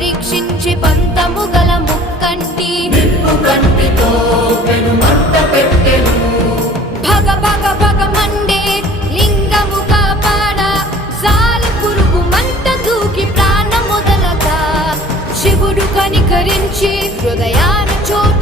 పరీక్షించి పంతము గల ముక్కంటి నిప్పు కంటితో పెనుమంట పెట్టెను. భగ భగ భగ మండే లింగము కాపాడ జాలి పురుగు మంట దూకి ప్రాణం మొదలగా శివుడు కనికరించి హృదయాన చోటు